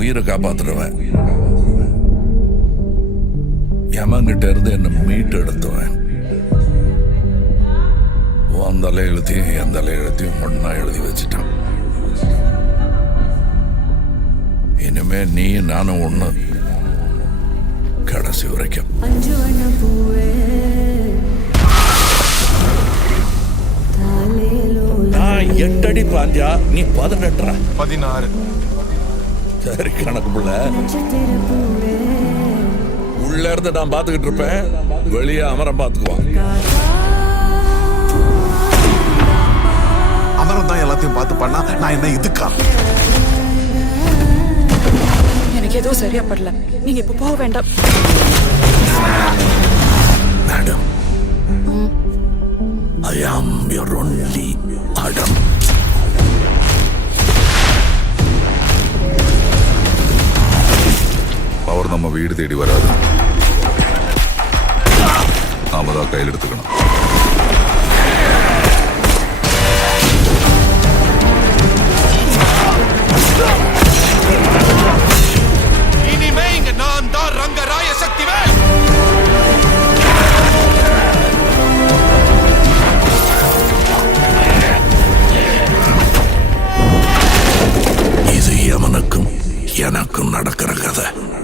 உயிரை காப்பாத்துறவன், யமன்கிட்ட இருந்து என்ன மீட்டு எடுத்துவேன். உன் தலையெழுத்தையும் என் தலையெழுத்தையும் ஒன்னா எழுதி வச்சுட்டான். இனிமே நீ நானும் ஒண்ணு, கடைசி வரைக்கும். நான் 8 அடி பாஞ்சா நீ 18. 16. சரி கணக்கு புள்ள. உள்ள இருந்து நான் பாத்துக்கிட்டு இருப்பேன், வெளியே அமரம் பாத்துக்குவான். அமரம் தான் எல்லாத்தையும் பார்த்து பண்ணா நான் என்ன இதுக்கா? எனக்கு எதுவும் சரியா படல, நீங்க இப்ப போக வேண்டாம். Madam, I am your only Adam. அவர் நம்ம வீடு தேடி வராது, நாம தான் கையில் எடுத்துக்கணும். இனிமே இங்க நான் தான் ரங்கராய சக்திவேல். இது எவனுக்கும் எனக்கும் நடக்கிற கதை.